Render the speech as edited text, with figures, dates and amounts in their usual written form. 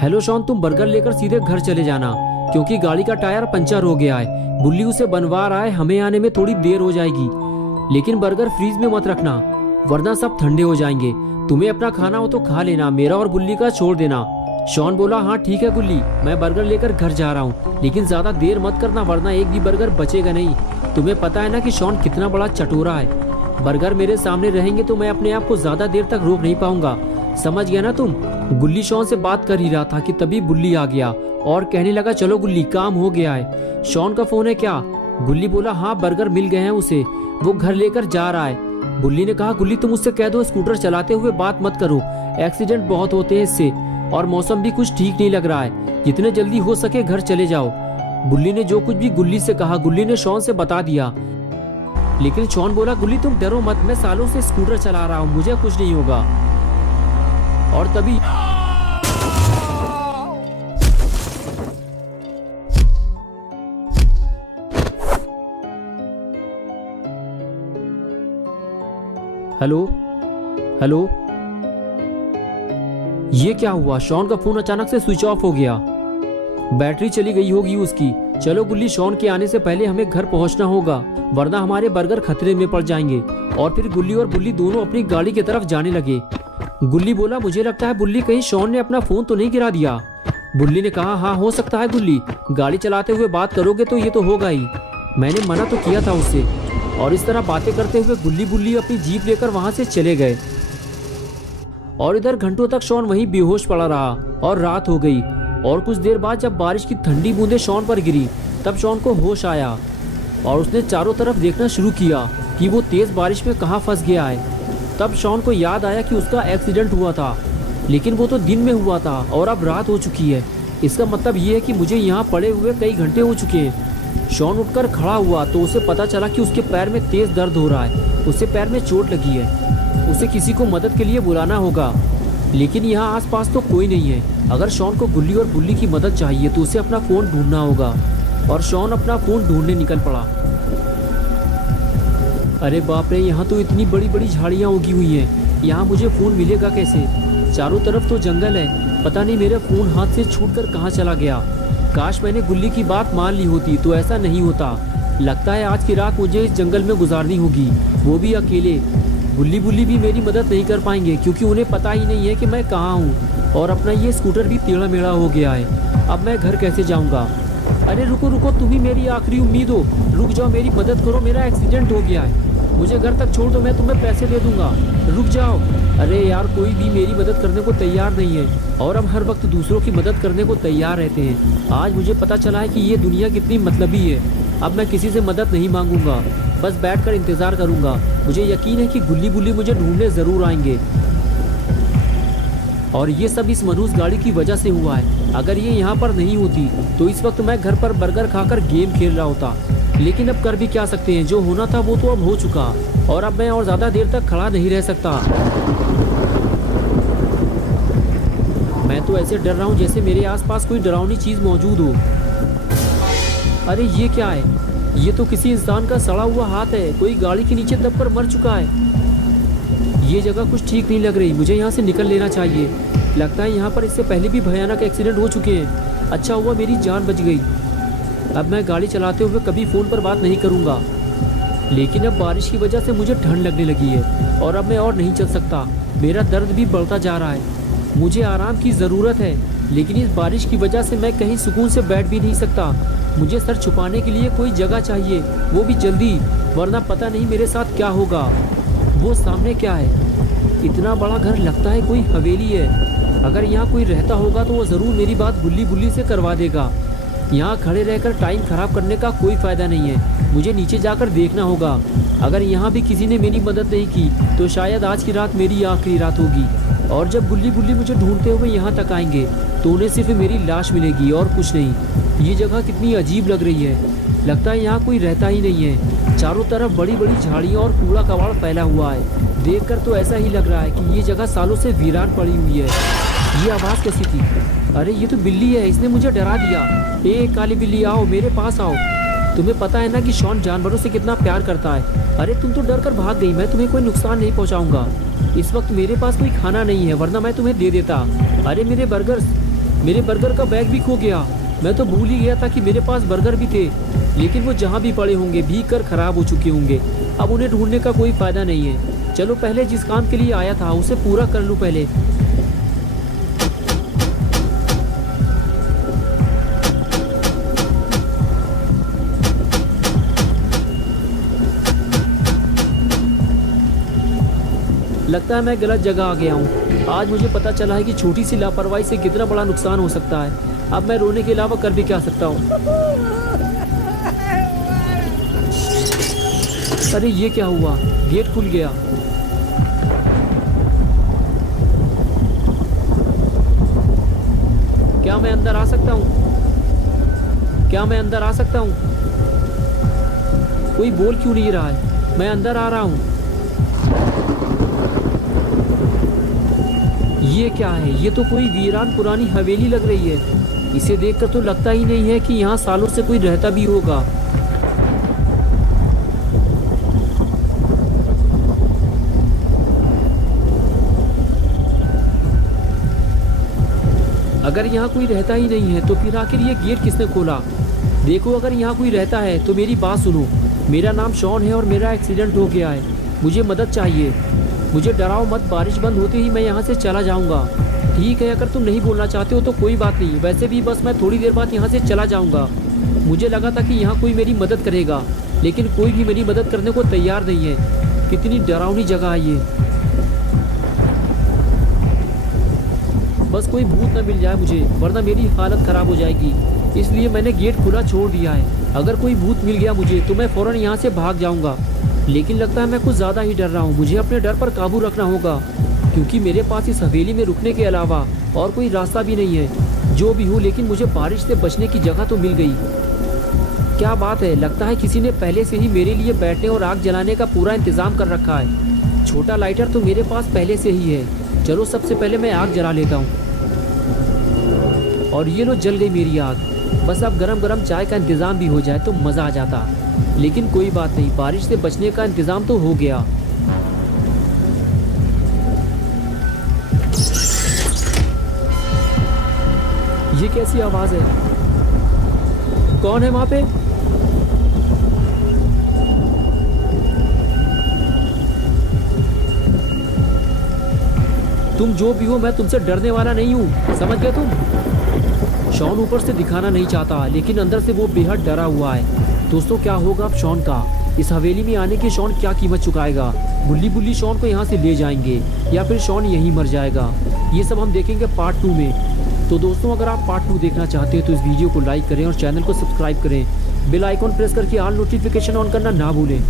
Hello Shawn, तुम burger लेकर सीधे घर चले जाना क्योंकि गाड़ी का टायर पंचर हो गया है। बुल्ली उसे बनवा रहा है, हमें आने में थोड़ी देर हो जाएगी। लेकिन बर्गर फ्रीज में मत रखना वरना सब ठंडे हो जाएंगे। तुम्हें अपना खाना हो तो खा लेना, मेरा और बुल्ली का छोड़ देना। शॉन बोला, हाँ ठीक है गुल्ली, मैं बर्गर लेकर घर जा रहा हूँ, लेकिन ज्यादा देर मत करना वरना एक भी बर्गर बचेगा नहीं। तुम्हें पता है ना कि शॉन कितना बड़ा चटोरा है। बर्गर मेरे सामने रहेंगे तो मैं अपने आप को ज्यादा देर तक रोक नहीं पाऊंगा, समझ गया ना तुम। गुल्ली शॉन से बात कर ही रहा था कि तभी बुल्ली आ गया और कहने लगा, चलो गुल्ली काम हो गया है। शॉन का फोन है क्या? गुल्ली बोला, हाँ बर्गर मिल गए हैं उसे, वो घर लेकर जा रहा है। बुल्ली ने कहा, गुल्ली तुम उससे कह दो स्कूटर चलाते हुए बात मत करो, एक्सीडेंट बहुत होते हैं इससे, और मौसम भी कुछ ठीक नहीं लग रहा है, जितने जल्दी हो सके घर चले जाओ। बुल्ली ने जो कुछ भी गुल्ली से कहा गुल्ली ने शॉन से बता दिया। लेकिन शॉन बोला, गुल्ली तुम डरो मत, मैं सालों से स्कूटर चला रहा हूँ, मुझे कुछ नहीं होगा। और तभी हेलो हेलो, ये क्या हुआ? शॉन का फोन अचानक से स्विच ऑफ हो गया, बैटरी चली गई होगी उसकी। चलो गुल्ली, शॉन के आने से पहले हमें घर पहुंचना होगा वरना हमारे बर्गर खतरे में पड़ जाएंगे। और फिर गुल्ली और बुल्ली दोनों अपनी गाड़ी की तरफ जाने लगे। गुल्ली बोला, मुझे लगता है बुल्ली कहीं शॉन ने अपना फोन तो नहीं गिरा दिया। बुल्ली ने कहा, हाँ हो सकता है गुल्ली, गाड़ी चलाते हुए बात करोगे तो ये तो होगा ही, मैंने मना तो किया था उससे। और इस तरह बातें करते हुए गुल्ली बुल्ली अपनी जीप लेकर वहां से चले गए। और इधर घंटों तक शॉन वहीं बेहोश पड़ा रहा और रात हो गई। और कुछ देर बाद जब बारिश की ठंडी बूंदें शॉन पर गिरी तब शॉन को होश आया और उसने चारों तरफ देखना शुरू किया कि वो तेज बारिश में कहाँ फंस गया है। तब शॉन को याद आया कि उसका एक्सीडेंट हुआ था, लेकिन वो तो दिन में हुआ था और अब रात हो चुकी है। इसका मतलब ये है कि मुझे यहाँ पड़े हुए कई घंटे हो चुके हैं। शॉन उठकर खड़ा हुआ तो उसे पता चला कि उसके पैर में तेज दर्द हो रहा है, उसे पैर में चोट लगी है, उसे किसी को मदद के लिए बुलाना होगा। लेकिन यहाँ आसपास तो कोई नहीं है। अगर शॉन को गुल्ली और बुल्ली की मदद चाहिए तो उसे अपना फ़ोन ढूंढना होगा। और शॉन अपना फ़ोन ढूंढने निकल पड़ा। अरे बाप रे, यहाँ तो इतनी बड़ी बड़ी झाड़ियाँ उगी हुई हैं, यहाँ मुझे फ़ोन मिलेगा कैसे? चारों तरफ तो जंगल है, पता नहीं मेरा फ़ोन हाथ से छूटकर कहाँ चला गया। काश मैंने गुल्ली की बात मान ली होती तो ऐसा नहीं होता। लगता है आज की रात मुझे इस जंगल में गुजारनी होगी, वो भी अकेले। गुल्ली बुल्ली भी मेरी मदद नहीं कर पाएंगे क्योंकि उन्हें पता ही नहीं है कि मैं कहाँ हूँ। और अपना ये स्कूटर भी टेढ़ा मेढ़ा हो गया है, अब मैं घर कैसे जाऊँगा? अरे रुको रुको, तुम ही मेरी आखिरी उम्मीद हो, रुक जाओ, मेरी मदद करो, मेरा एक्सीडेंट हो गया है, मुझे घर तक छोड़ दो, मैं तुम्हें पैसे दे दूंगा, रुक जाओ। अरे यार, कोई भी मेरी मदद करने को तैयार नहीं है और हम हर वक्त दूसरों की मदद करने को तैयार रहते हैं। आज मुझे पता चला है कि ये दुनिया कितनी मतलबी है। अब मैं किसी से मदद नहीं मांगूंगा, बस बैठकर इंतज़ार करूंगा। मुझे यकीन है कि गुल्ली बुल्ली मुझे ढूंढने ज़रूर आएंगे। और ये सब इस मनहूस गाड़ी की वजह से हुआ है। अगर ये यहाँ पर नहीं होती तो इस वक्त मैं घर पर बर्गर खाकर गेम खेल रहा होता। लेकिन अब कर भी क्या सकते हैं, जो होना था वो तो अब हो चुका और अब मैं और ज़्यादा देर तक खड़ा नहीं रह सकता। मैं तो ऐसे डर रहा हूँ जैसे मेरे आसपास कोई डरावनी चीज़ मौजूद हो। अरे ये क्या है? ये तो किसी इंसान का सड़ा हुआ हाथ है, कोई गाड़ी के नीचे दबकर मर चुका है। ये जगह कुछ ठीक नहीं लग रही, मुझे यहाँ से निकल लेना चाहिए। लगता है यहाँ पर इससे पहले भी भयानक एक्सीडेंट हो चुके हैं। अच्छा हुआ मेरी जान बच गई। अब मैं गाड़ी चलाते हुए कभी फ़ोन पर बात नहीं करूँगा। लेकिन अब बारिश की वजह से मुझे ठंड लगने लगी है और अब मैं और नहीं चल सकता। मेरा दर्द भी बढ़ता जा रहा है, मुझे आराम की ज़रूरत है, लेकिन इस बारिश की वजह से मैं कहीं सुकून से बैठ भी नहीं सकता। मुझे सर छुपाने के लिए कोई जगह चाहिए, वो भी जल्दी, वरना पता नहीं मेरे साथ क्या होगा। वो सामने क्या है? इतना बड़ा घर, लगता है कोई हवेली है। अगर यहाँ कोई रहता होगा तो वो ज़रूर मेरी बात गुल्ली बुल्ली से करवा देगा। यहाँ खड़े रहकर टाइम ख़राब करने का कोई फ़ायदा नहीं है, मुझे नीचे जाकर देखना होगा। अगर यहाँ भी किसी ने मेरी मदद नहीं की तो शायद आज की रात मेरी आखिरी रात होगी। और जब गुल्ली बुल्ली मुझे ढूंढते हुए यहाँ तक आएंगे तो उन्हें सिर्फ मेरी लाश मिलेगी और कुछ नहीं। ये जगह कितनी अजीब लग रही है, लगता है यहाँ कोई रहता ही नहीं है। चारों तरफ बड़ी बड़ी झाड़ियाँ और कूड़ा कबाड़ फैला हुआ है। देखकर तो ऐसा ही लग रहा है कि ये जगह सालों से वीरान पड़ी हुई है। ये आवाज़ कैसी थी? अरे ये तो बिल्ली है, इसने मुझे डरा दिया। ए काली बिल्ली, आओ मेरे पास आओ। तुम्हें पता है ना कि शॉन जानवरों से कितना प्यार करता है। अरे तुम तो डर कर भाग गई, मैं तुम्हें कोई नुकसान नहीं पहुंचाऊंगा। इस वक्त मेरे पास कोई खाना नहीं है, वरना मैं तुम्हें दे देता। अरे मेरे बर्गर्स, मेरे बर्गर का बैग भी खो गया। मैं तो भूल ही गया था कि मेरे पास बर्गर भी थे, लेकिन वो जहाँ भी पड़े होंगे भीग कर खराब हो चुके होंगे। अब उन्हें ढूंढने का कोई फायदा नहीं है। चलो पहले जिस काम के लिए आया था उसे पूरा कर लूँ पहले। लगता है मैं गलत जगह आ गया हूँ। आज मुझे पता चला है कि छोटी सी लापरवाही से कितना बड़ा नुकसान हो सकता है। अब मैं रोने के अलावा कर भी क्या सकता हूँ। अरे ये क्या हुआ, गेट खुल गया। क्या मैं अंदर आ सकता हूँ? क्या मैं अंदर आ सकता हूँ? कोई बोल क्यों नहीं रहा है? मैं अंदर आ रहा हूँ। ये क्या है? ये तो कोई वीरान पुरानी हवेली लग रही है। इसे देखकर तो लगता ही नहीं है कि यहाँ सालों से कोई रहता भी होगा। अगर यहाँ कोई रहता ही नहीं है तो फिर आखिर ये गेट किसने खोला? देखो, अगर यहाँ कोई रहता है तो मेरी बात सुनो। मेरा नाम शॉन है और मेरा एक्सीडेंट हो गया है। मुझे मदद चाहिए। मुझे डराओ मत, बारिश बंद होते ही मैं यहाँ से चला जाऊँगा। ठीक है, अगर तुम नहीं बोलना चाहते हो तो कोई बात नहीं। वैसे भी बस मैं थोड़ी देर बाद यहाँ से चला जाऊँगा। मुझे लगा था कि यहाँ कोई मेरी मदद करेगा, लेकिन कोई भी मेरी मदद करने को तैयार नहीं है। कितनी डरावनी जगह है ये। बस कोई भूत न मिल जाए मुझे, वरना मेरी हालत ख़राब हो जाएगी। इसलिए मैंने गेट खुला छोड़ दिया है। अगर कोई भूत मिल गया मुझे तो मैं फ़ौरन यहाँ से भाग जाऊँगा। लेकिन लगता है मैं कुछ ज़्यादा ही डर रहा हूँ। मुझे अपने डर पर काबू रखना होगा, क्योंकि मेरे पास इस हवेली में रुकने के अलावा और कोई रास्ता भी नहीं है। जो भी हो, लेकिन मुझे बारिश से बचने की जगह तो मिल गई। क्या बात है, लगता है किसी ने पहले से ही मेरे लिए बैठने और आग जलाने का पूरा इंतज़ाम कर रखा है। छोटा लाइटर तो मेरे पास पहले से ही है। चलो सबसे पहले मैं आग जला लेता हूँ। और ये लो, जल गई मेरी आग। बस अब गरम गरम चाय का इंतज़ाम भी हो जाए तो मज़ा आ जाता। लेकिन कोई बात नहीं, बारिश से बचने का इंतज़ाम तो हो गया। ये कैसी आवाज़ है? कौन है वहाँ पे? तुम जो भी हो, मैं तुमसे डरने वाला नहीं हूँ, समझ गए तुम? शॉन ऊपर से दिखाना नहीं चाहता, लेकिन अंदर से वो बेहद डरा हुआ है। दोस्तों, क्या होगा अब शॉन का? इस हवेली में आने की शॉन क्या कीमत चुकाएगा? बुल्ली बुल्ली शॉन को यहाँ से ले जाएंगे या फिर शॉन यहीं मर जाएगा? ये सब हम देखेंगे पार्ट 2 में। तो दोस्तों, अगर आप पार्ट 2 देखना चाहते हैं तो इस वीडियो को लाइक करें और चैनल को सब्सक्राइब करें। बेल आइकॉन प्रेस करके ऑल नोटिफिकेशन ऑन करना ना भूलें।